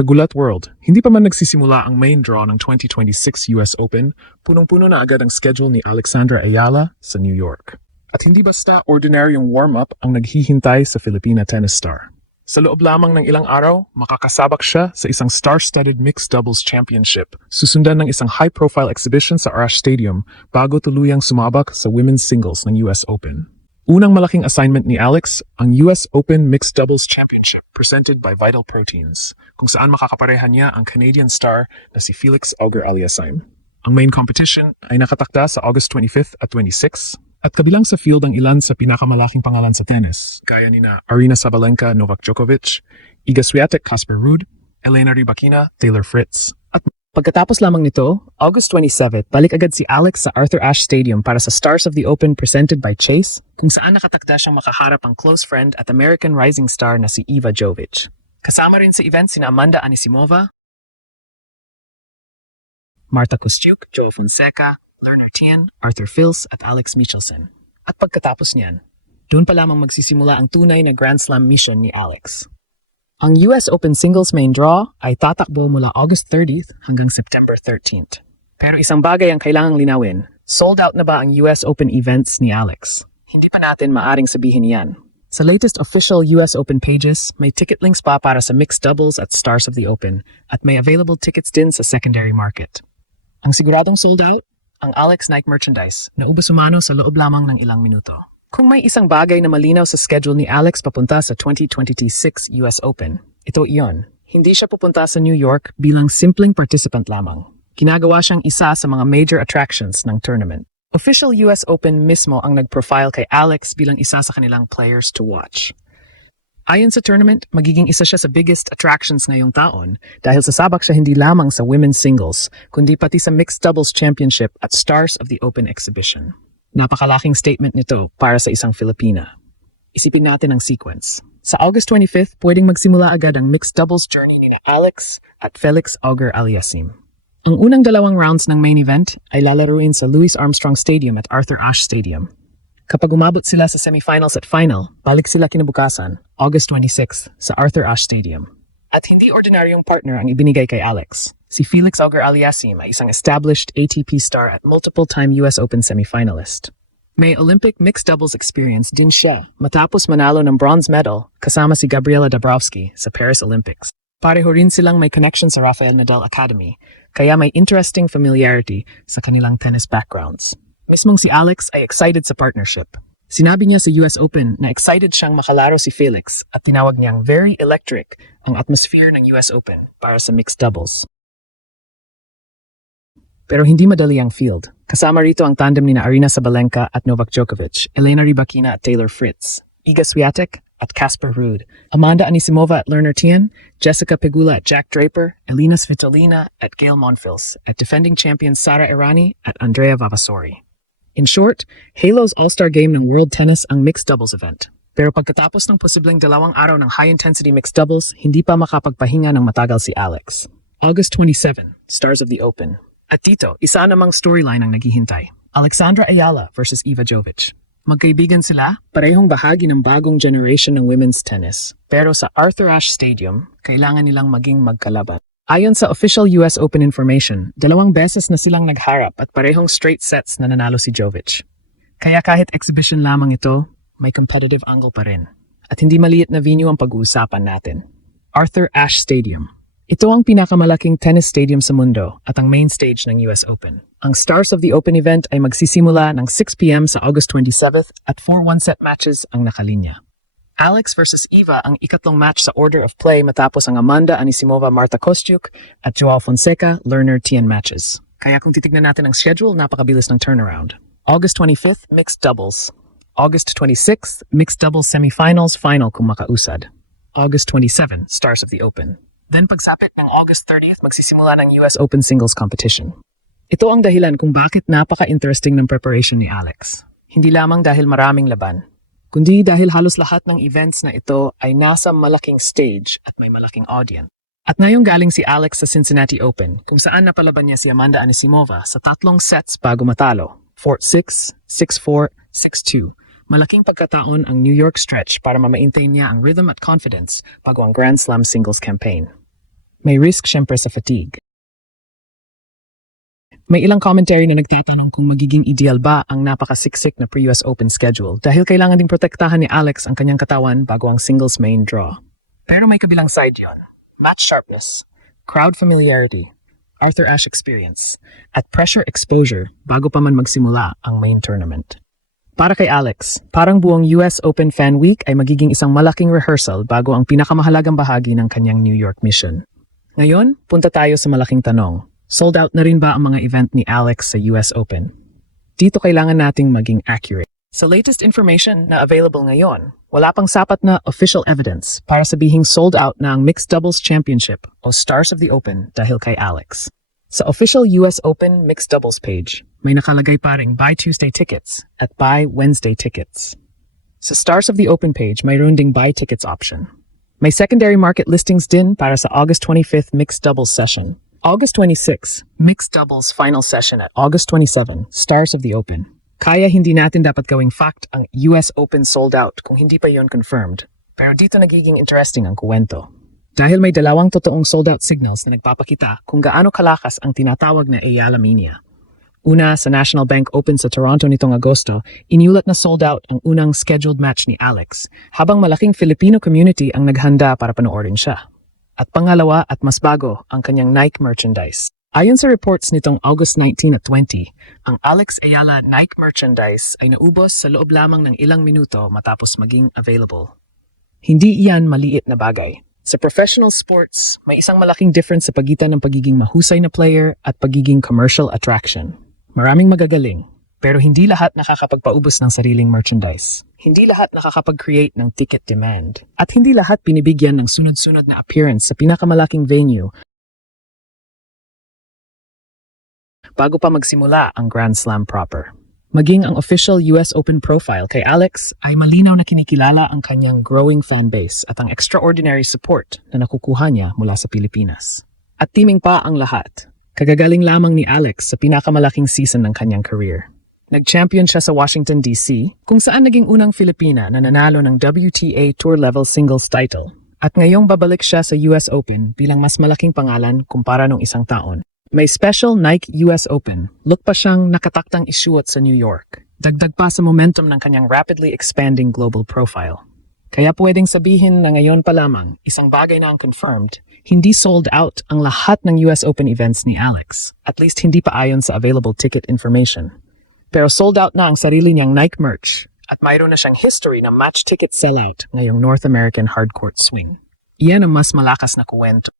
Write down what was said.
Kagulat World, hindi pa man nagsisimula ang main draw ng 2026 US Open, punong-puno na agad ang schedule ni Alexandra Ayala sa New York. At hindi basta ordinaryong warm-up ang naghihintay sa Filipina tennis star. Sa loob lamang ng ilang araw, makakasabak siya sa isang star-studded mixed doubles championship, susundan ng isang high-profile exhibition sa Arash Stadium bago tuluyang sumabak sa women's singles ng US Open. Unang malaking assignment ni Alex, ang US Open Mixed Doubles Championship presented by Vital Proteins, kung saan makakapareha niya ang Canadian star na si Felix Auger-Aliassime. Ang main competition ay nakatakda sa August 25th at 26th, at kabilang sa field ang ilan sa pinakamalaking pangalan sa tennis, gaya nina Aryna Sabalenka, Novak Djokovic, Iga Swiatek, Casper Ruud, Elena Rybakina, Taylor Fritz, at pagkatapos lamang nito, August 27, balik agad si Alex sa Arthur Ashe Stadium para sa Stars of the Open presented by Chase, kung saan nakatakda siyang makaharap ang close friend at American rising star na si Eva Jovic. Kasama rin sa event sina Amanda Anisimova, Marta Kostyuk, Joe Fonseca, Lerner Tien, Arthur Fils at Alex Michelsen. At pagkatapos niyan, doon pa lamang magsisimula ang tunay na Grand Slam mission ni Alex. Ang US Open Singles main draw ay tatakbo mula August 30th hanggang September 13th. Pero isang bagay ang kailangang linawin, sold out na ba ang US Open events ni Alex? Hindi pa natin maaring sabihin yan. Sa latest official US Open pages, may ticket links pa para sa mixed doubles at Stars of the Open at may available tickets din sa secondary market. Ang siguradong sold out, ang Alex Nike merchandise na ubos umano sa loob lamang ng ilang minuto. Kung may isang bagay na malinaw sa schedule ni Alex papunta sa 2026 US Open, ito iyon. Hindi siya pupunta sa New York bilang simpleng participant lamang. Ginagawa siyang isa sa mga major attractions ng tournament. Official US Open mismo ang nag-profile kay Alex bilang isa sa kanilang players to watch. Ayon sa tournament, magiging isa siya sa biggest attractions ngayong taon dahil sasabak siya hindi lamang sa women's singles, kundi pati sa mixed doubles championship at Stars of the Open exhibition. Napakalaking statement nito para sa isang Filipina. Isipin natin ang sequence. Sa August 25th, pwedeng magsimula agad ang mixed doubles journey ni Alex at Felix Auger-Aliassime. Ang unang dalawang rounds ng main event ay lalaruin sa Louis Armstrong Stadium at Arthur Ashe Stadium. Kapag umabot sila sa semifinals at final, balik sila kinabukasan, August 26th, sa Arthur Ashe Stadium. At hindi ordinaryong partner ang ibinigay kay Alex. Si Felix Auger-Aliassime ay isang established ATP star at multiple-time US Open semifinalist. May Olympic mixed doubles experience din siya matapos manalo ng bronze medal kasama si Gabriela Dabrowski sa Paris Olympics. Pareho rin silang may connection sa Rafael Nadal Academy, kaya may interesting familiarity sa kanilang tennis backgrounds. Mismong si Alex ay excited sa partnership. Sinabi niya sa US Open na excited siyang makalaro si Felix at tinawag niyang very electric ang atmosphere ng US Open para sa mixed doubles. Pero hindi madali ang field. Kasama rito ang tandem ni Aryna Sabalenka at Novak Djokovic, Elena Rybakina at Taylor Fritz, Iga Swiatek at Casper Ruud, Amanda Anisimova at Lerner Tien, Jessica Pegula at Jack Draper, Elina Svitolina at Gail Monfils, at defending champions Sara Errani at Andrea Vavasori. In short, Halo's All-Star Game ng World Tennis ang mixed doubles event. Pero pagkatapos ng posibleng 2 araw ng high-intensity mixed doubles, hindi pa makapagpahinga ng matagal si Alex. August 27, Stars of the Open. At dito, isa namang storyline ang naghihintay. Alexandra Ayala versus Eva Jovic. Magkaibigan sila, parehong bahagi ng bagong generation ng women's tennis. Pero sa Arthur Ashe Stadium, kailangan nilang maging magkalaban. Ayon sa official US Open information, 2 beses na silang nagharap at parehong straight sets na nanalo si Jovic. Kaya kahit exhibition lamang ito, may competitive angle pa rin. At hindi maliit na venue ang pag-uusapan natin. Arthur Ashe Stadium. Ito ang pinakamalaking tennis stadium sa mundo at ang main stage ng US Open. Ang Stars of the Open event ay magsisimula ng 6 p.m. sa August 27th at 4 one-set matches ang nakalinya. Alex versus Eva ang ikatlong match sa order of play matapos ang Amanda Anisimova, Marta Kostyuk at Joao Fonseca, Lerner Tien matches. Kaya kung titignan natin ang schedule, napakabilis ng turnaround. August 25th, mixed doubles. August 26th, mixed doubles semifinals, final kung makausad. August 27, Stars of the Open. Then pagsapit ng August 30th, magsisimula ng US Open singles competition. Ito ang dahilan kung bakit napaka-interesting ng preparation ni Alex. Hindi lamang dahil maraming laban, kundi dahil halos lahat ng events na ito ay nasa malaking stage at may malaking audience. At ngayong galing si Alex sa Cincinnati Open, kung saan napalaban niya si Amanda Anisimova sa 3 sets bago matalo, 4-6, 6-4, 6-2. Malaking pagkataon ang New York stretch para ma-maintain niya ang rhythm at confidence bago ang Grand Slam singles campaign. May risk syempre sa fatigue. May ilang commentary na nagtatanong kung magiging ideal ba ang napakasiksik na pre-US Open schedule dahil kailangan ding protektahan ni Alex ang kanyang katawan bago ang singles main draw. Pero may kabilang side yon. Match sharpness, crowd familiarity, Arthur Ashe experience, at pressure exposure bago pa man magsimula ang main tournament. Para kay Alex, parang buong US Open Fan Week ay magiging isang malaking rehearsal bago ang pinakamahalagang bahagi ng kanyang New York mission. Ngayon, punta tayo sa malaking tanong. Sold out na rin ba ang mga event ni Alex sa US Open? Dito kailangan nating maging accurate. Sa latest information na available ngayon, wala pang sapat na official evidence para sabihing sold out na ang Mixed Doubles Championship o Stars of the Open dahil kay Alex. Sa official US Open Mixed Doubles page, may nakalagay pa ring buy Tuesday tickets at buy Wednesday tickets. Sa Stars of the Open page, mayroon ding buy tickets option. May secondary market listings din para sa August 25th Mixed Doubles session. August 26, Mixed Doubles Final Session at August 27, Stars of the Open. Kaya hindi natin dapat gawing fact ang US Open sold out kung hindi pa yon confirmed. Pero dito nagiging interesting ang kuwento. Dahil may dalawang totoong sold out signals na nagpapakita kung gaano kalakas ang tinatawag na Ayala Mania. Una, sa National Bank Open sa Toronto nitong Agosto, iniulat na sold out ang unang scheduled match ni Alex, habang malaking Filipino community ang naghanda para panoorin siya. At pangalawa at mas bago ang kanyang Nike merchandise. Ayon sa reports nitong August 19 at 20, ang Alex Ayala Nike merchandise ay naubos sa loob lamang ng ilang minuto matapos maging available. Hindi iyan maliit na bagay. Sa professional sports, may isang malaking difference sa pagitan ng pagiging mahusay na player at pagiging commercial attraction. Maraming magagaling, pero hindi lahat nakakapagpaubos ng sariling merchandise. Hindi lahat nakakapag-create ng ticket demand. At hindi lahat binibigyan ng sunod-sunod na appearance sa pinakamalaking venue bago pa magsimula ang Grand Slam proper. Maging ang official US Open profile kay Alex ay malinaw na kinikilala ang kanyang growing fanbase at ang extraordinary support na nakukuha niya mula sa Pilipinas. At timing pa ang lahat. Kagagaling lamang ni Alex sa pinakamalaking season ng kanyang career. Nag-champion siya sa Washington, D.C., kung saan naging unang Filipina na nanalo ng WTA Tour Level Singles title. At ngayong babalik siya sa US Open bilang mas malaking pangalan kumpara nung isang taon. May special Nike US Open, look pa siyang nakataktang isuot sa New York. Dagdag pa sa momentum ng kanyang rapidly expanding global profile. Kaya pwedeng sabihin na ngayon pa lamang, isang bagay na ang confirmed, hindi sold out ang lahat ng US Open events ni Alex, at least hindi pa ayon sa available ticket information. Pero sold out na ang sarili niyang Nike merch at mayroon na siyang history na match ticket sellout ngayong North American hardcourt swing. Iyan ang mas malakas na kuwento.